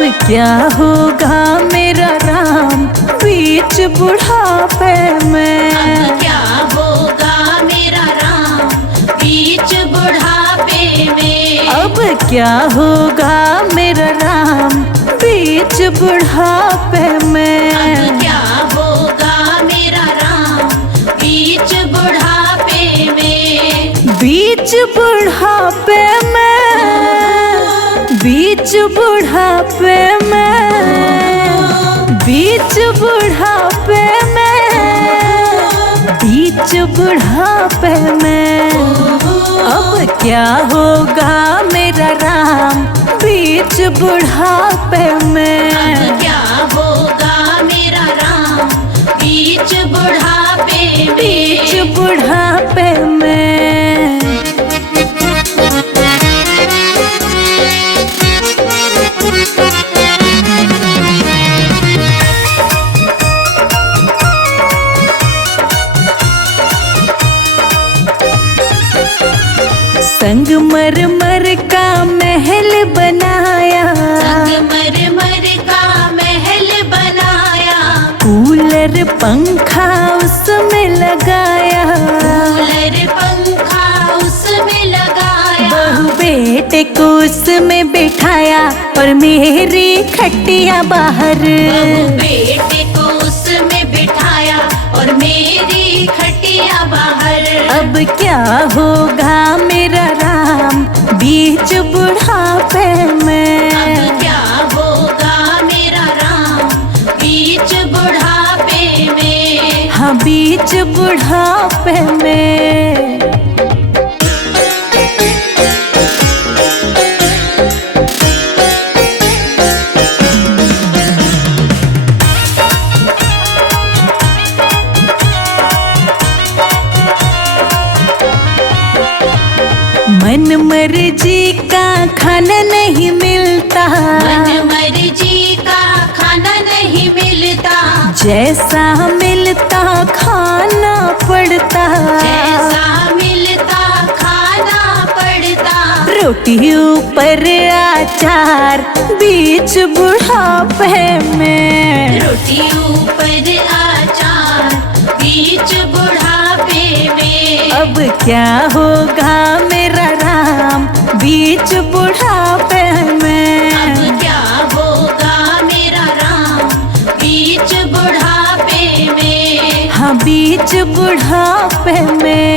क्या होगा मेरा राम बीच बुढ़ापे में। अब क्या होगा मेरा राम बीच बुढ़ापे में। अब क्या होगा मेरा राम बीच बुढ़ापे में। अब क्या होगा मेरा राम बीच बुढ़ापे में। बीच बुढ़ापे में, बीच बुढ़ापे में, बीच बुढ़ापे में, बीच बुढ़ापे में। अब क्या होगा मेरा राम बीच बुढ़ापे में। अब क्या होगा मेरा राम बीच बुढ़ापे में। बीच बुढ़ापे में। संगमरमर का महल बनाया। संगमरमर का महल बनाया। कूलर पंखा उसमें लगाया। कूलर पंखा उसमें लगाया। बहू बेटे को उसमें बिठाया और मेरी खटिया बाहर। बहू बेटे को उसमें बिठाया और मेरी खटिया बाहर। अब क्या होगा मेरा राम बीच बुढ़ापे में। अब क्या होगा मेरा राम बीच बुढ़ापे में। हाँ बीच बुढ़ापे में। मन मर्जी का खाना नहीं मिलता। मन मर्जी का खाना नहीं मिलता। जैसा मिलता खाना पड़ता। जैसा मिलता खाना पड़ता। रोटी ऊपर अचार बीच बुढ़ापे में। रोटी ऊपर अचार बीच बुढ़ापे में। अब क्या होगा मेरा राम बीच बुढ़ापे में। अब क्या होगा मेरा राम बीच बुढ़ापे में। हाँ बीच बुढ़ापे में।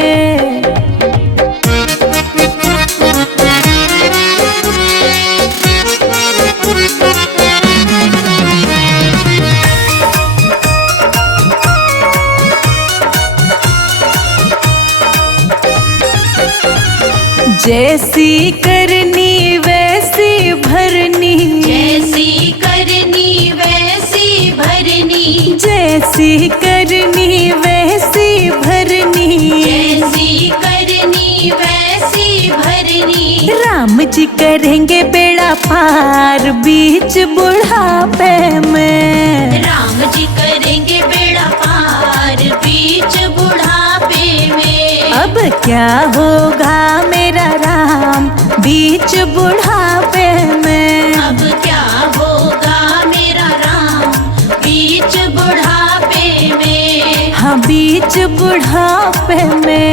जैसी करनी वैसी भरनी। जैसी करनी वैसी भरनी। जैसी करनी वैसी भरनी। जैसी करनी वैसी भरनी। राम जी करेंगे बेड़ा पार बीच बुढ़ापे में। राम जी करेंगे बेड़ा पार बीच बुढ़ापे में। अब क्या होगा मेरा राम बीच बुढ़ापे में। अब क्या होगा मेरा राम बीच बुढ़ापे में। हाँ बीच बुढ़ापे में।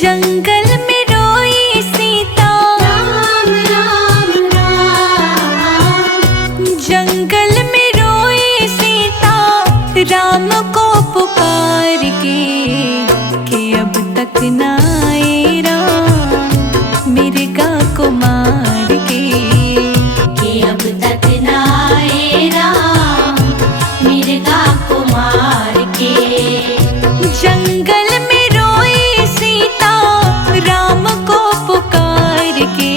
जंगल में रोई सीता। राम राम राम। जंगल में रोई सीता राम को पुकार के कि अब तक ना आए राम मिर्गा को मार के। कि अब तक ना आए राम मिर्गा को मार के। जंगल में रोई सीता राम को पुकार के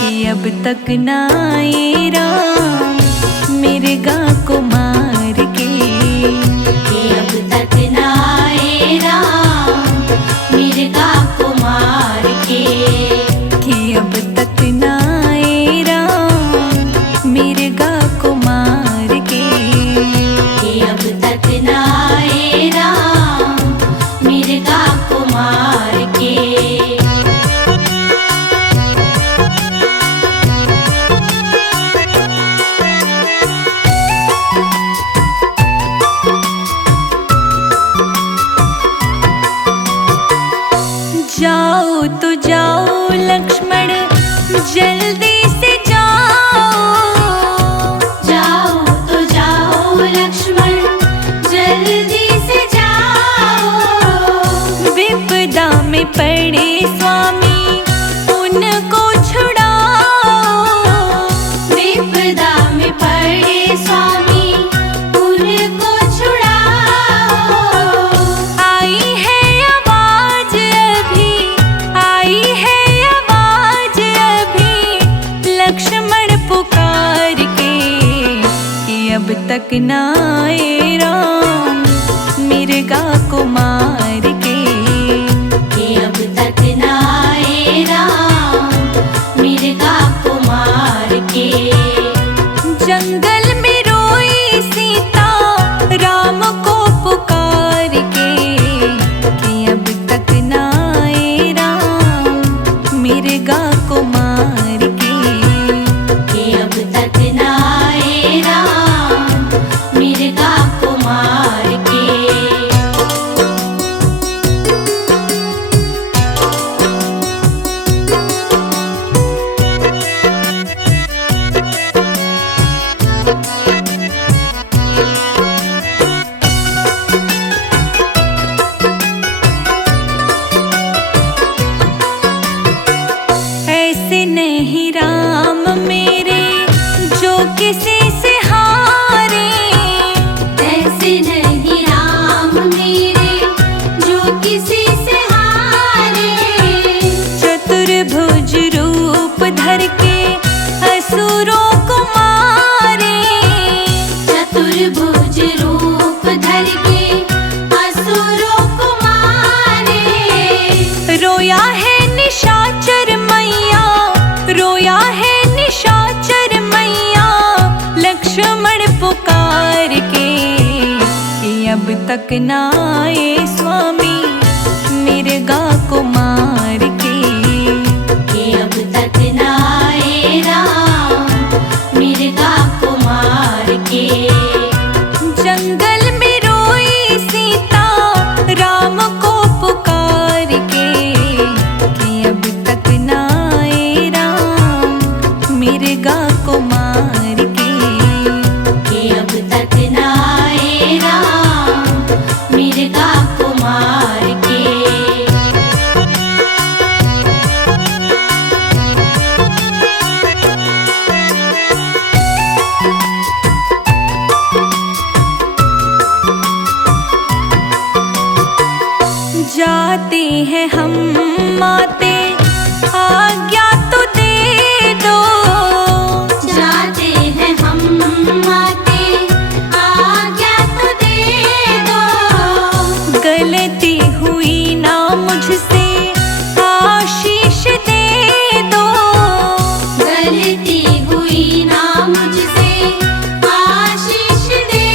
कि अब तक ना आए राम मिर्गा को मार के। कि अब तक ना आए तो जाओ लक्ष्मण जल्दी से जाओ। जाओ तो जाओ लक्ष्मण जल्दी से जाओ। विपदा में पड़े स्वामी उनको छुड़ाओ। विपदा में पड़े स्वामी उनको छुड़ाओ। आई है आवाज अभी, आई है आवाज अभी लक्ष्मण पुकार के कि अब तक ना आए राम मिर्गा को मार के। कि अब तक ना आए राम मिर्गा को मार के। जंगल में रोई सीता राम को पुकार के कि अब तक ना आए राम मिर्गा को मार के। कि अब तक ना आए राम मिर्गा को मार के। ऐसे नहीं राम मेरे जो किसी से हारे। ऐसे नहीं राम मेरे जो किसी से हारे। चतुर्भुज रूप धर के असुरों को मारे। चतुर्भुज रूप धर के असुरों को मारे। रोया है निशाचर मैया, रोया है निशाचर मैया लक्ष्मण पुकार के कि अब तक ना आए स्वामी मिर्गा को मार के। कि अब तक ना आए राम मिर्गा को मार के। जंगल में रोई सीता राम को पुकार के कि अब तक ना आए राम मिर्गा को मार के। कि अब तक ना आए राम मिर्गा को मार के। जाते हैं हम माते आज्ञा तो दे दो। जाते हैं हम माते आज्ञा तो दे दो। गलती हुई ना मुझसे आशीष दे दो। गलती हुई ना मुझसे आशीष दे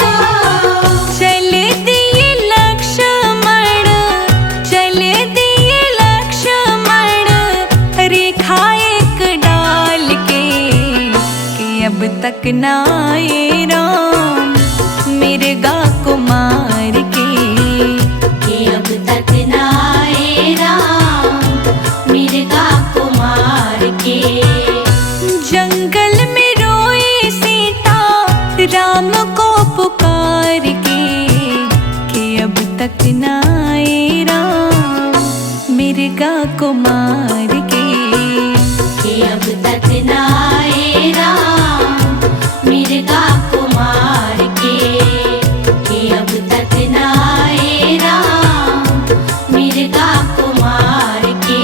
दो। चल दिए लक्ष्मण, चल दिए लक्ष्मण रेखा एक डाल के कि अब तक ना आए राम मिर्गा को मार के। कि अब तक ना आए राम मिर्गा को मार के। जंगल में रोई सीता राम को पुकार के कि अब तक ना आए राम मिर्गा को मार के। कि अब तक ना आए राम मिर्गा को मार के। कि अब तक ना आए राम मिर्गा को मार के।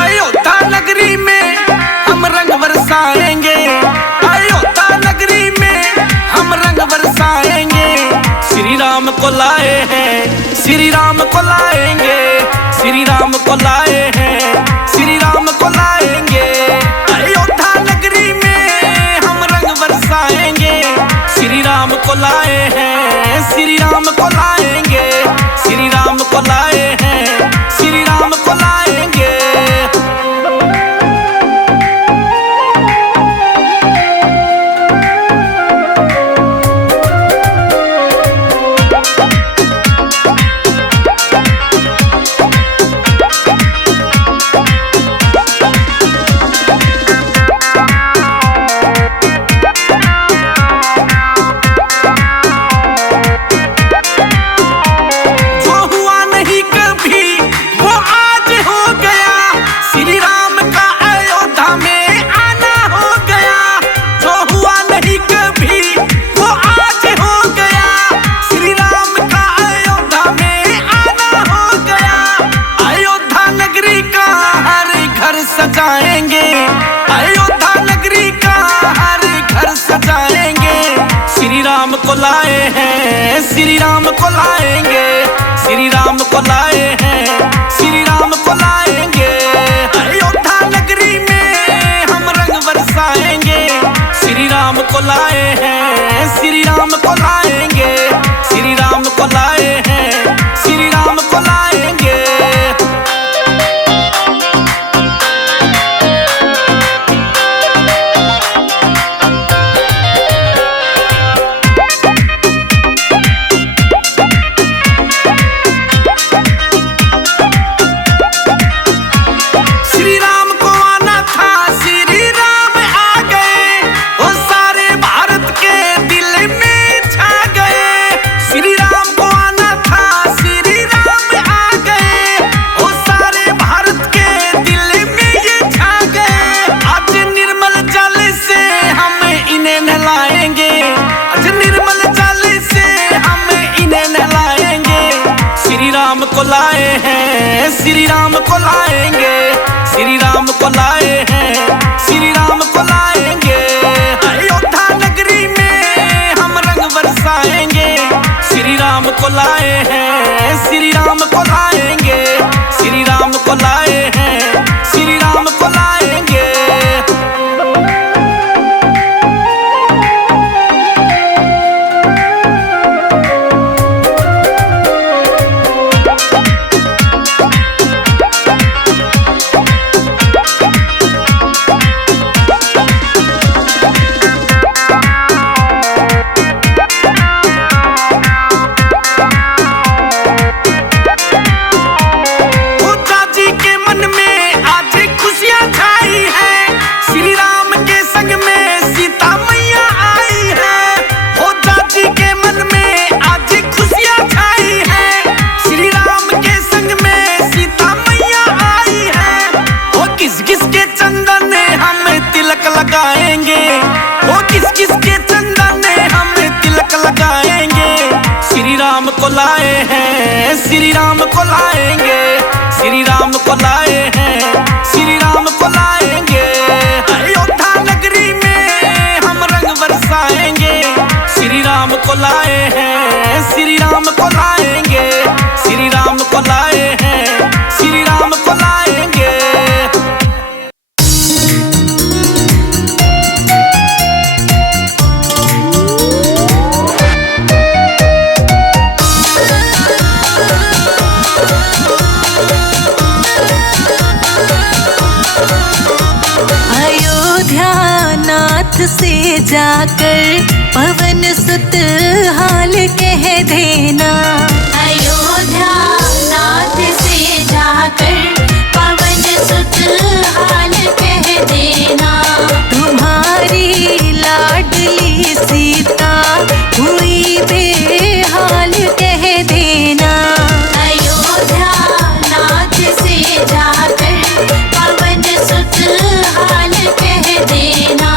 अयोध्या नगरी में हम रंग बरसाएंगे। अयोध्या नगरी में हम रंग बरसाएंगे। श्री राम को लाए हैं, श्री राम को लाएंगे। श्री राम को लाए हैं, श्री राम को लाएंगे। अयोध्या नगरी में हम रंग बरसाएंगे। श्री राम को लाए हैं, श्री राम को लाएंगे। को लाए हैं, श्री राम को लाएंगे। सजाएंगे अयोध्या नगरी का हर घर सजाएंगे, श्री राम को लाए हैं, श्री राम को लाएंगे, श्री राम को लाए हैं, श्री राम को लाएंगे। अयोध्या नगरी में हम रंग बरसाएंगे, श्री राम को लाए हैं, श्री राम को लाएंगे, श्री राम को लाए हैं, श्री राम को लाएंगे। को लाए हैं, श्री राम को लाएंगे, श्री राम को लाए हैं, श्री राम को लाएंगे। अयोध्या नगरी में हम रंग बरसाएंगे, श्री राम को लाए हैं, श्री राम को लाएंगे, श्री राम को लाए हैं, श्री राम को लाएंगे। लगाएंगे वो किस किस के चंदन हम तिलक लगाएंगे, श्री राम को लाए हैं, श्री राम को लाएंगे, श्री राम को लाए हैं, श्री राम को लाएंगे। अयोध्या नगरी में हम रंग बरसाएंगे, श्री राम को लाए हैं, श्री राम को लाएंगे, श्री राम को लाए हैं, श्री राम को लाएंगे। से जाकर पवन सुत हाल कह देना, अयोध्या नाथ से जाकर पवन सुत हाल कह देना। तुम्हारी लाडली सीता हुई बेहाल कह देना, अयोध्या नाथ से जाकर पवन सुत हाल कह देना।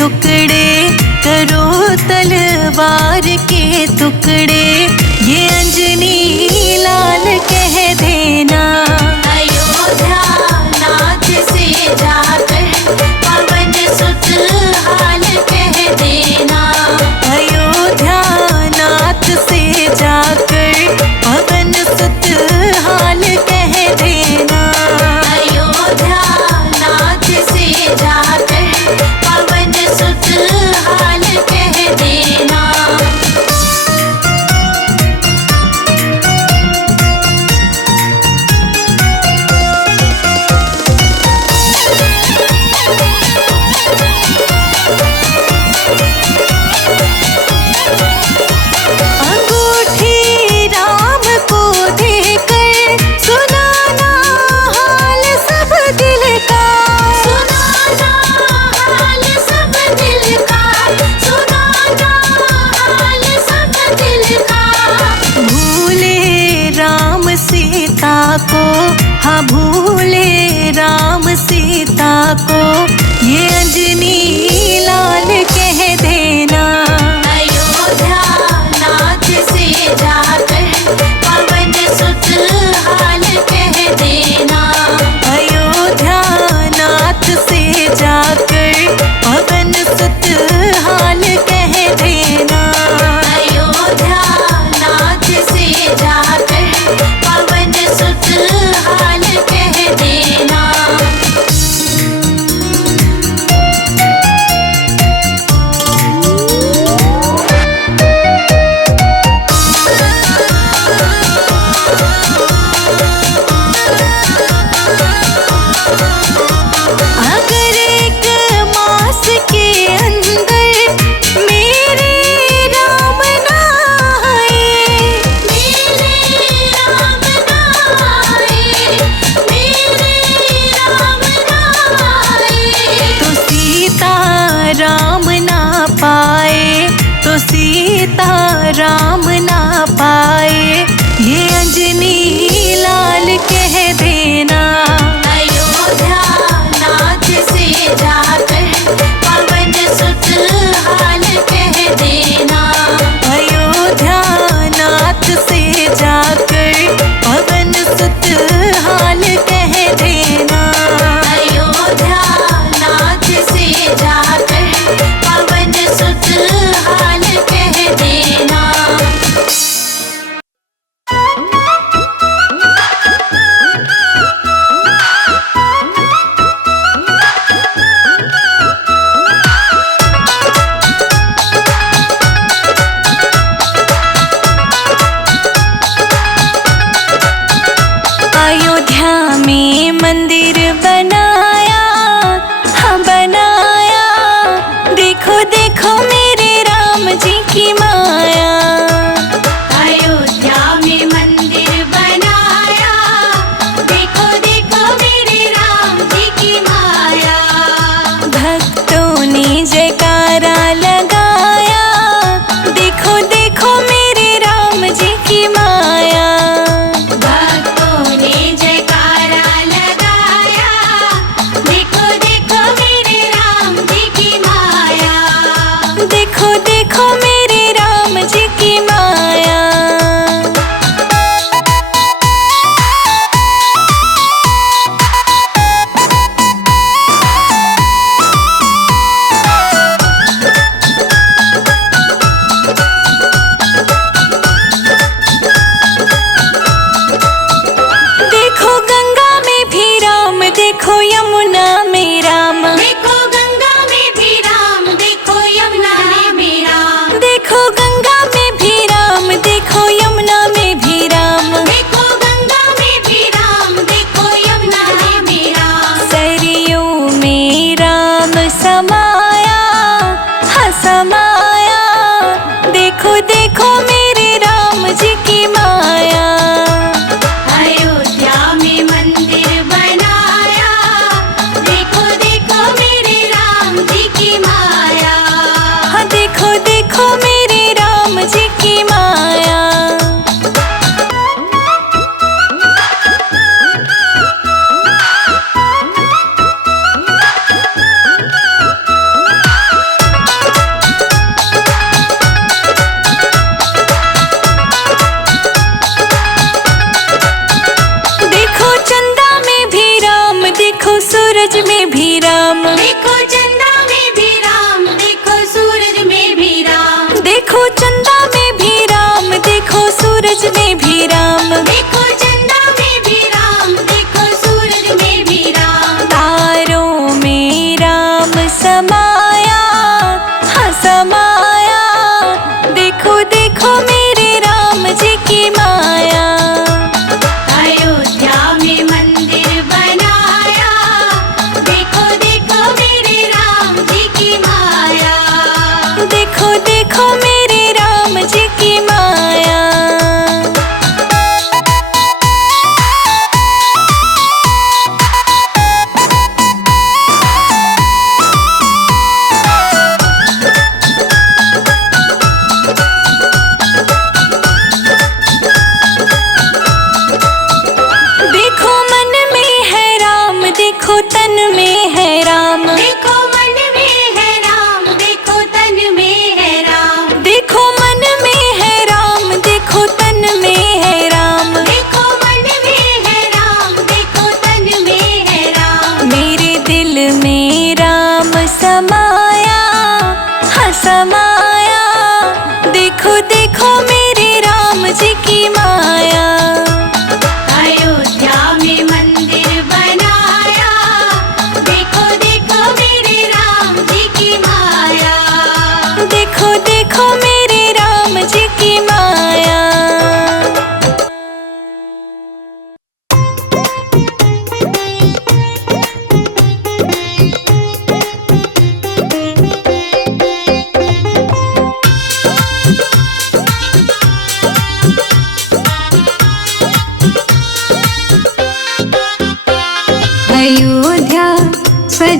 टुकड़े करो तलवार के टुकड़े, ये अंजनी लाल कह देना। अयोध्या नाथ से जाकर पवन सुत हाल कह देना। अयोध्या नाथ से जाकर पवन सुत हाल कह देना। अयोध्या नाथ से जाकर पवन सुत हाल कह देना। अंगूठी राम को देकर सुनाना हाल सब दिल का। सुनाना हाल सब दिल का, सुनाना हाल सब दिल का। भूले राम सीता को, हाँ भूले राम सीता को, ये अंजनी लाल कह देना। अयोध्या नाथ से जाकर पवन सुत हाल कह देना। अयोध्या नाथ से जाकर पवन सुत हाल कह देना। अयोध्या नाथ से जाकर पवन सुत हाल कह देना। अगर एक मास के अंदर मेरे राम न आए, मेरे राम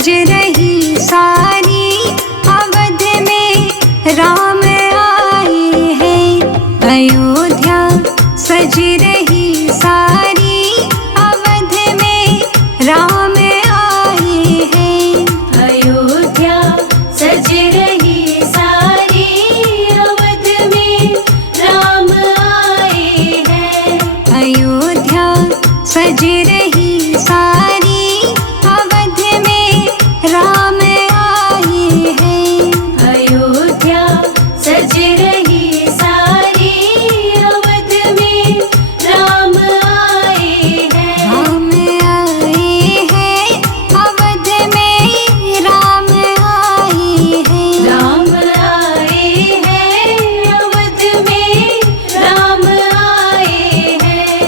सज रही सारी अवध में राम आए हैं। अयोध्या सज रही सारी अवध में राम आए हैं। अयोध्या सज रही सारी अवध में राम आए हैं। अयोध्या सज रही सारी अवध में राम आए हैं। अयोध्या सज रही सारी अवध में राम आए हैं। राम आए हैं अवध में राम आए हैं। राम आए हैं अवध में राम आए हैं।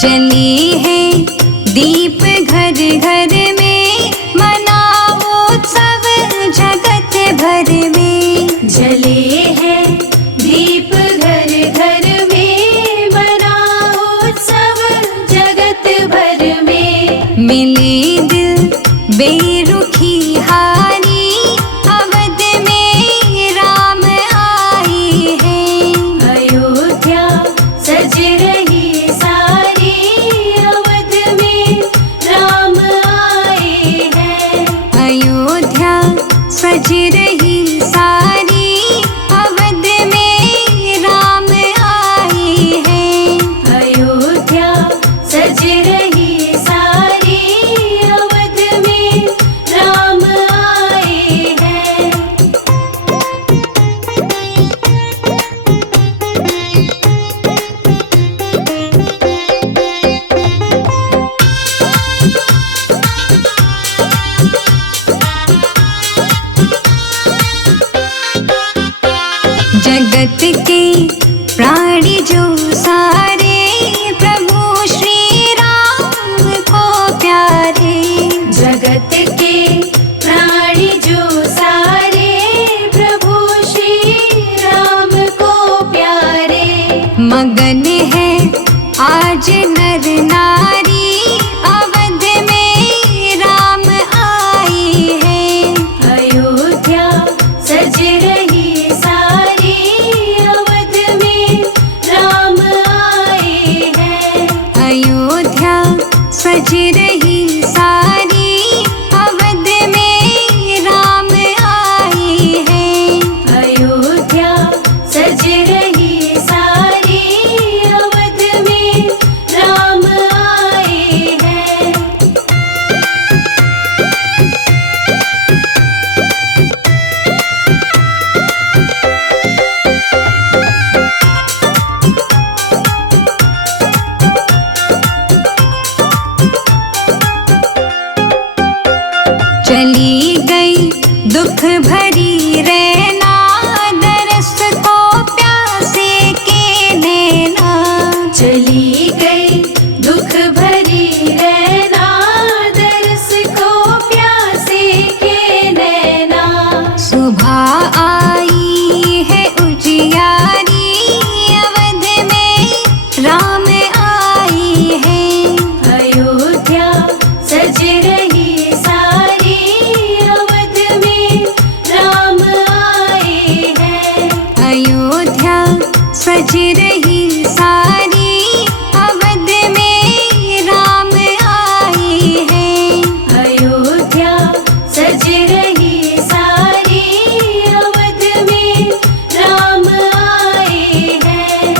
जले हैं दीप घर घर में, मनाओ उत्सव जगत भर में। जले हैं दीप घर घर में, मनाओ उत्सव जगत भर में। मिले दिल बेरुखी हारी अवध में राम आए हैं। अयोध्या सज रही सारी अवध में राम आए हैं। अयोध्या सज रही सारी अवध में राम आए हैं। अयोध्या सज रही सारी अवध में राम आए हैं। जगत के प्राणी जो सारे प्रभु श्री राम को प्यारे। जगत के प्राणी जो सारे प्रभु श्री राम को प्यारे। मगन है आज नर नारी अवध में राम आए हैं। अयोध्या सज रही सारी अवध में राम आए हैं। अयोध्या सज रही सारी अवध में राम आए हैं। अयोध्या सज रही सारी अवध में राम आए हैं। चली गई दुख भरी रैना, दरस को प्यासे के नैना। चली गई दुख भरी रैना, दरस को प्यासे के नैना। सुबह आई है उजियारी अवध में राम आए हैं। अयोध्या सज रही सारी अवध में राम आए हैं। अयोध्या सज रही सारी अवध में राम आए हैं। अयोध्या सज रही सारी अवध में राम आए हैं।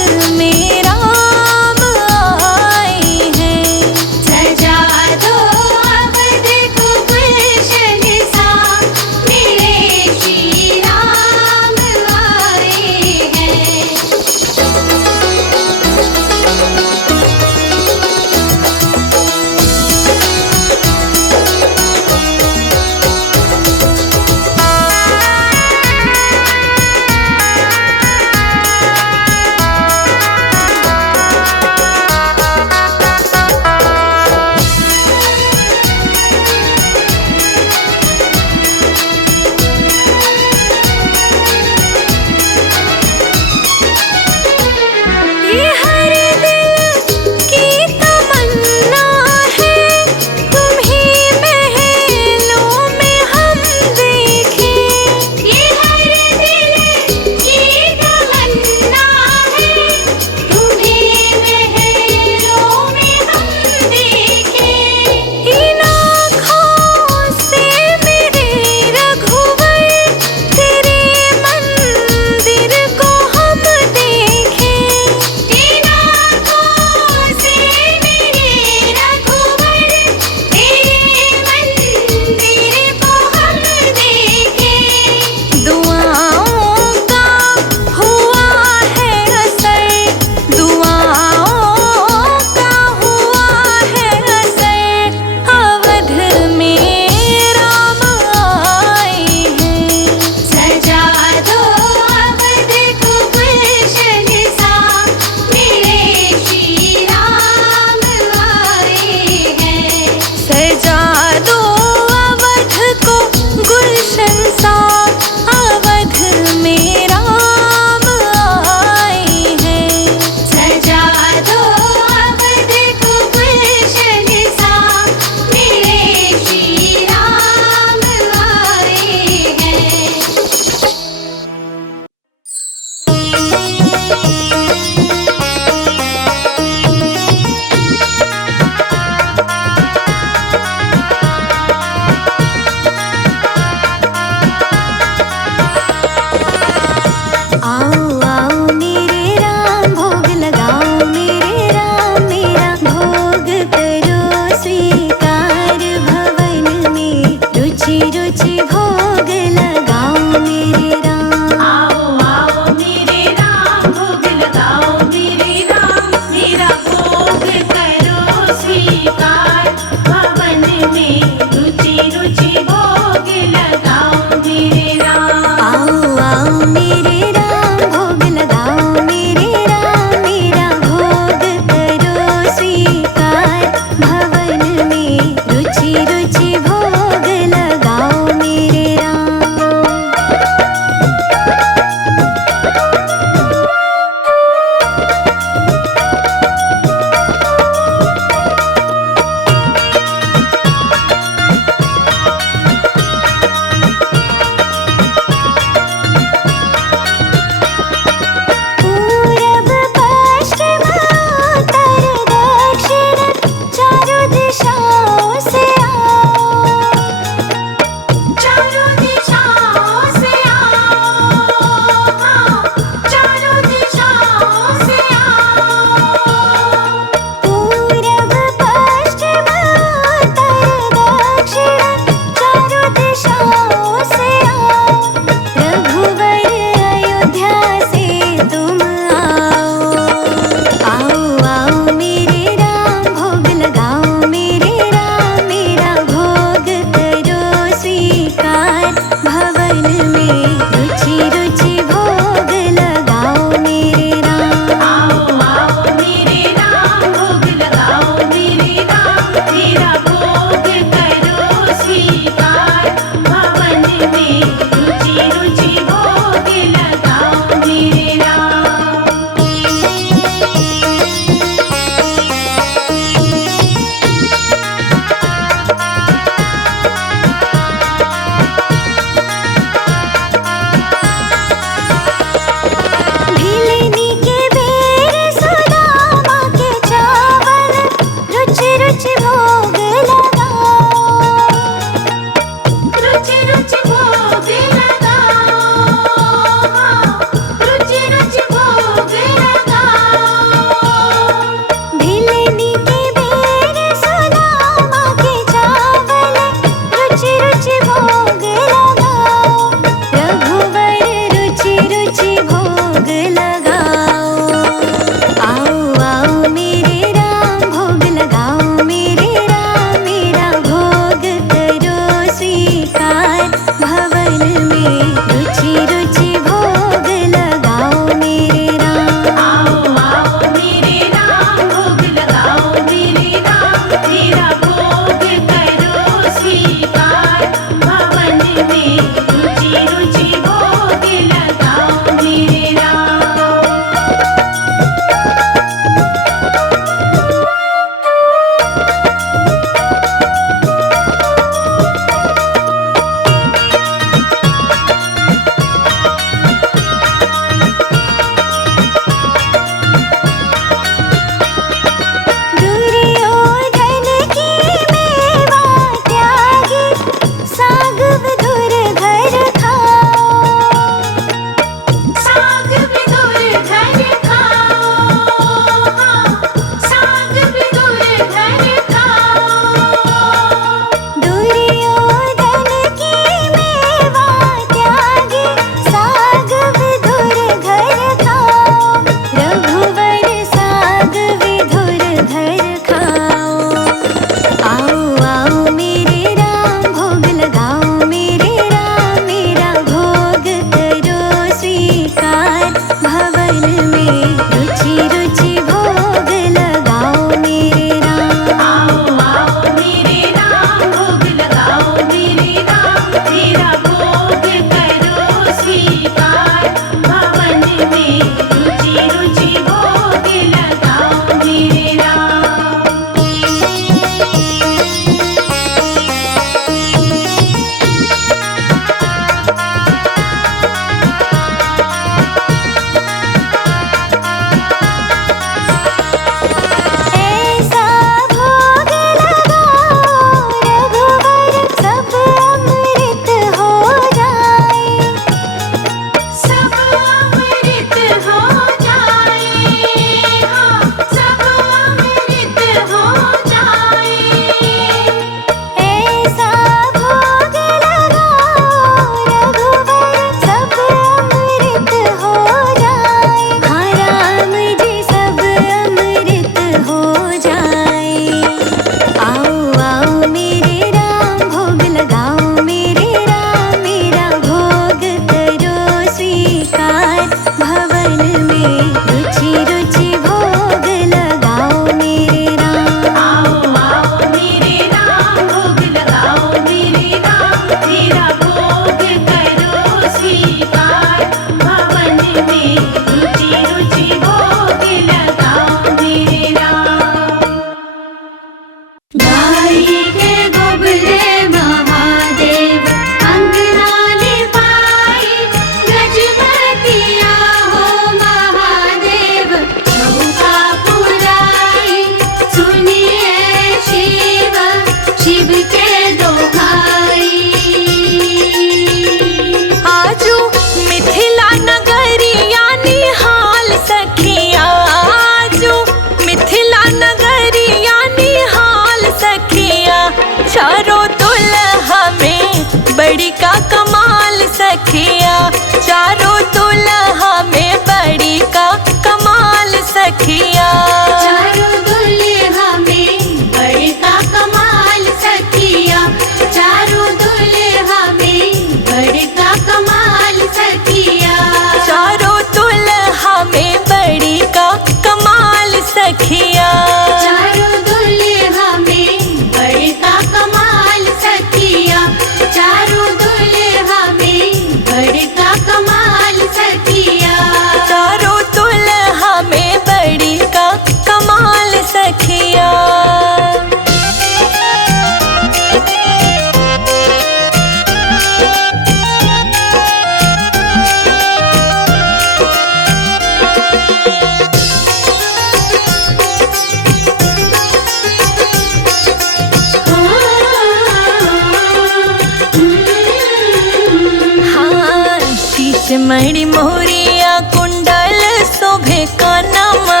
हाँ, शीश मणि मोरिया कुंडल शोभे कानमा,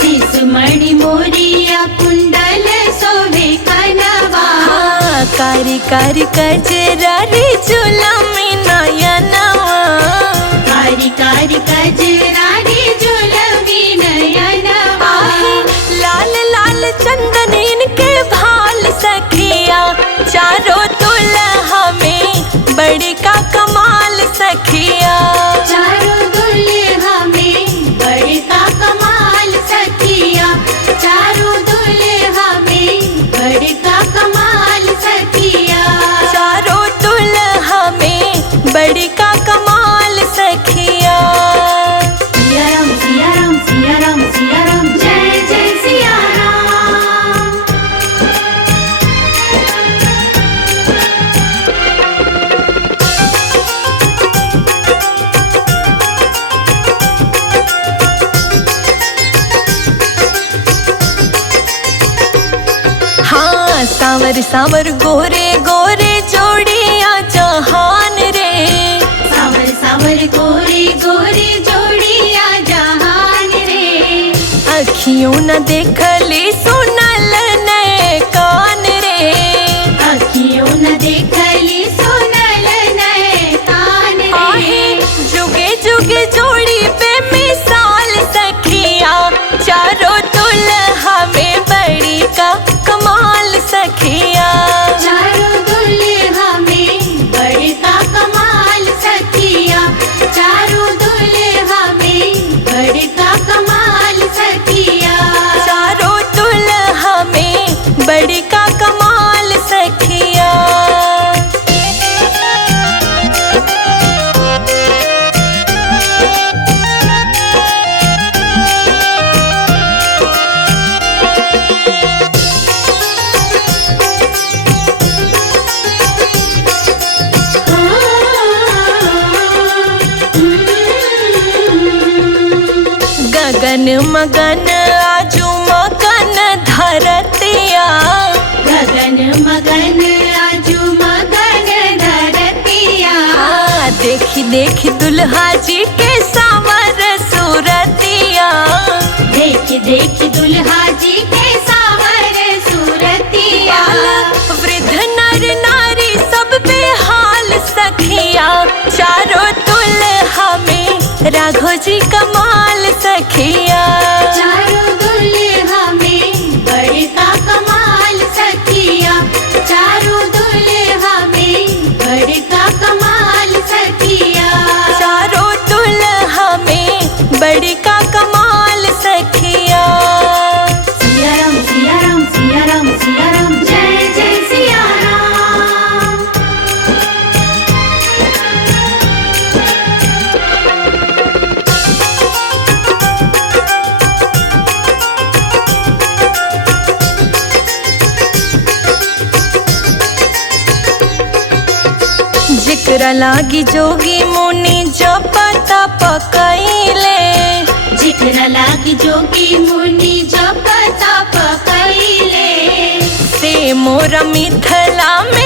शीश मणि मोरिया कुंडल शोभे कनवा। हाँ, कारी कारी कजरारी जुलमी नयनवा, कारी कारी कजरारी जुलमी नयनवा। लाल लाल चंदन इनके भाल सखिया, चारों दुल्हा में बड़ी का कमाल सखिया। चारों दुल्हा में बड़े का कमाल सखिया, चारों दुल्हा में बड़े का कमाल सखिया। चारों दुल्हा में बड़ी का कमाल सखिया। सिया राम सिया राम सिया राम सिया राम, जय जय सिया राम। हाँ, सांवर सांवर गोरे गोरे जोड़िया जहान रे, सावर सावर गोरी गोरी जोड़िया जहान रे। अखियों न देखली सुनल नए कान रे, अखियों न देखली सुनल नए कान आहे रे। जुगे जुगे जोड़ी पे मिसाल सखिया, चारों दुल्हा में बड़ी का कमाल सखिया। चारों दुल्हा में बड़े का कमाल सखिया, चारों दुल्हा में बड़े का कमाल सखिया। चारों दुल्हा में बड़ी का कमाल सखिया। गगन मगन आजू मगन धरतिया, गगन मगन आजू मगन धरतिया। हाँ, देखी देखी दुल्हा जी के सावर सूरतिया, देख देख दुल्हा जी के सावर सूरतिया। वृद्ध नर नारी सब बेहाल सखिया, चारों दुल्हा में राघो जी कमाल सखिया। चारों दुल्हा में बड़े का कमाल सखिया, चारों दुल्हा में बड़े का कमाल सखिया। चारों दुल्हा में बड़ी का कमाल सखिया। सिया राम सिया राम सिया राम सिया राम, जय जय सिया राम। जिकरा लागी जोगी मुनि जप तप कइले, जिकरा लागी जोगी मुनि जप तप कइले। से मोरा मिथिला में